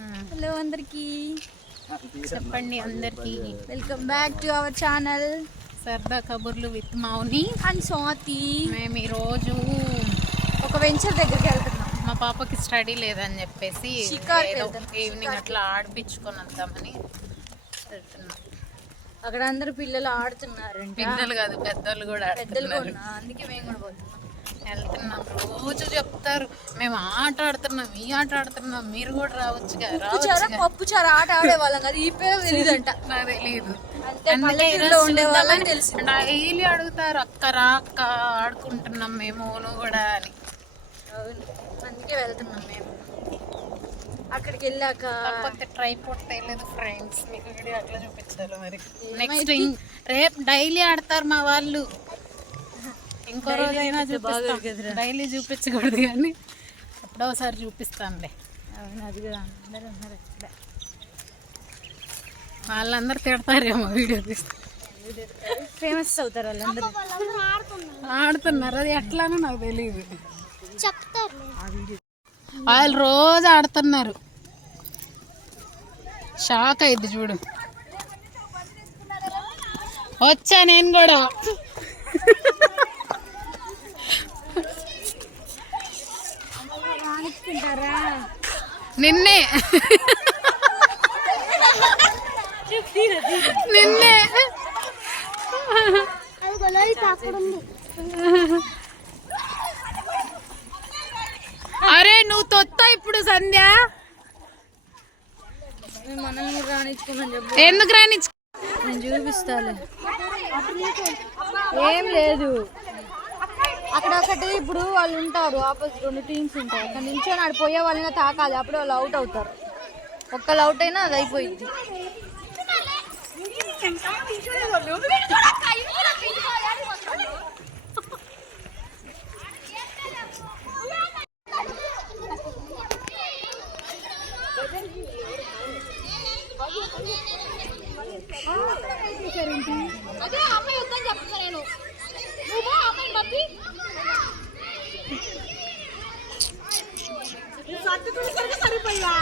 Hello అందరికి చెప్పండి అందరికి. Welcome back to our channel సరదా కబుర్లు విత్ మౌని అండ్ స్వాతి. మేము ఈరోజు ఒక వెంచర్ దగ్గరికి వెళ్తున్నాం. మా పాపకి స్టడీ లేదని చెప్పేసి ఈవినింగ్ అట్లా ఆడిపించుకొని వద్దామని వెళ్తున్నాం. అక్కడ అందరు పిల్లలు ఆడుతున్నారు. పిల్లలు కాదు పెద్దలు కూడా ఆడుతున్నారు. అందుకే మేము కూడా పోతున్నాం. వెళ్తున్నాం. రోజు చెప్తారు మేము ఆట ఆడుతున్నాం, ఈ ఆట ఆడుతున్నాం, మీరు కూడా రావచ్చు కదా. పప్పు చారు ఆట ఆడేవాళ్ళం కదా, ఈ పేరు తెలియదంట. నాకు తెలియదు. డైలీ అడుగుతారు అక్క రా అక్క ఆడుకుంటున్నాం మేము నువ్వు కూడా అని. అందుకే వెళ్తున్నాం మేము. అక్కడికి వెళ్ళాక ట్రైపోర్ట్ తెలియదు ఫ్రెండ్స్, మీకు వీడియో అట్లా చూపించాలి. మరి నెక్స్ట్ రేపు డైలీ ఆడతారు మా వాళ్ళు. ఇంకో రోజైనా చూపిస్తాం, డైలీ చూపించకూడదు కానీ ఎప్పుడో ఒకసారి చూపిస్తానులే. అది కూడా వాళ్ళందరూ తిడతారేమో వీడియో తీస్తే. ఫేమస్ అవుతారు వాళ్ళందరూ. ఆడుతున్నారు, అది ఎట్లానో నాకు తెలియదు. వాళ్ళు రోజు ఆడుతున్నారు. షాక్ అయింది చూడు. వచ్చా నేను కూడా. నిన్నే నిన్నే అరే నువ్వు తొత్తా ఇప్పుడు సంధ్య. ఎందుకు రానిచ్చు? నేను చూపిస్తాలే. ఏం లేదు అక్కడ ఒకటి. ఇప్పుడు వాళ్ళు ఉంటారు ఆపోజిట్, 2 టీమ్స్ ఉంటాయి. అక్కడ నించొని ఆడ పోయే వాళ్ళని తాకాలి, అప్పుడు వాళ్ళు అవుట్ అవుతారు. ఒక్కళ్ళు అవుట్ అయినా అది అయిపోయింది. అదే అమ్మాయి వద్దని చెప్తున్నా నేను. నువ్వు అమ్మాయి పంపి సరిపోయా.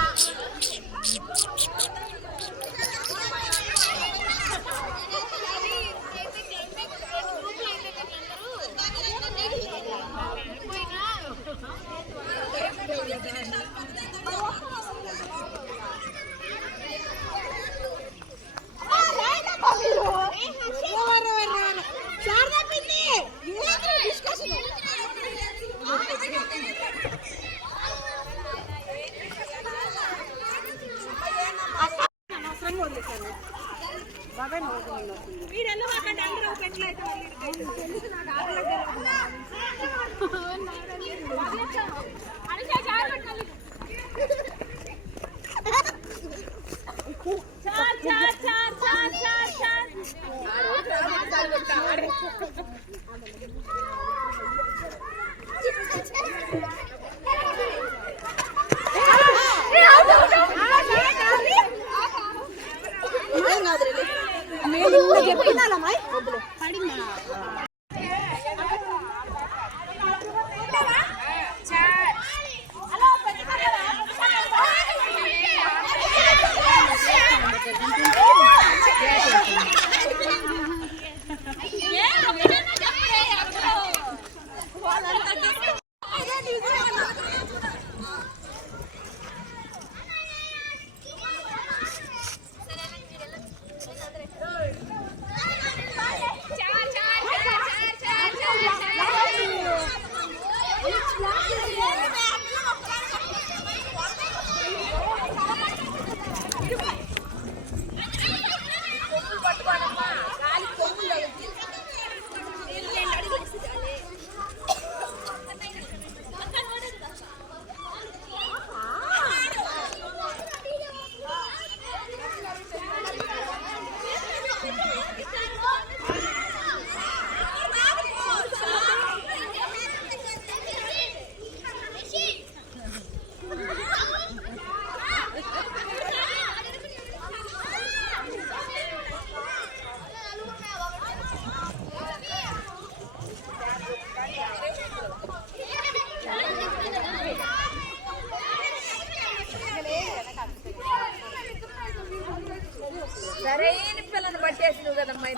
సరైన పిల్లని పట్టేసి నువ్వు కదమ్మా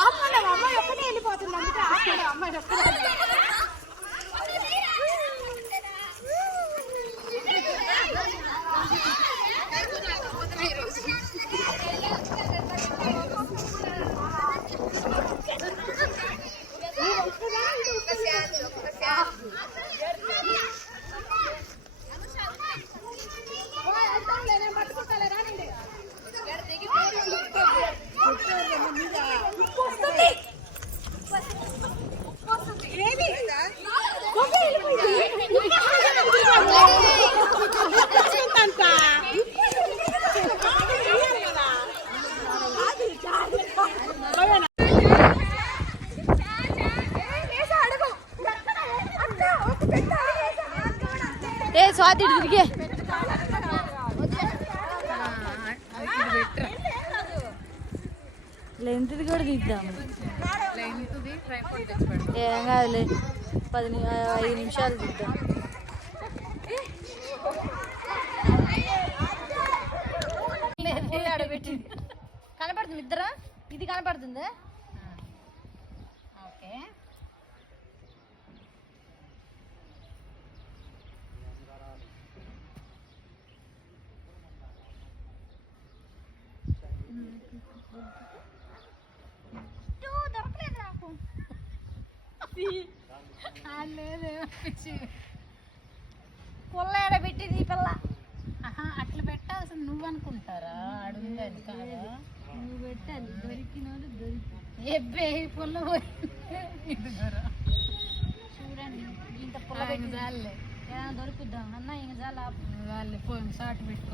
అమ్మాయి ఒక్కటే వెళ్ళిపోతుంది అందుకే అమ్మాయి ఒక్కటే స్వాతి తిరిగే లెంత్ది కూడా తీద్దాము ఏం కాదులే 5 నిమిషాలు తీద్దాం కనపడుతుంది ఇద్దరా ఇది కనపడుతుంది ఓకే దొరకలేదు నాకు పుల్ల ఎడ పెట్టింది ఈ పిల్ల అట్లా పెట్టాల్సింది నువ్వు అనుకుంటారా అడుగు అది కాదా నువ్వు పెట్టాలి దొరికినోడు ఎబ్బే పుల్ల చూడండి ఇంత పుల్ల పెట్టి జాలే ఏదైనా దొరుకుద్దాం అన్న ఇంక చాలా వాళ్ళు పోయి సాటు పెట్టి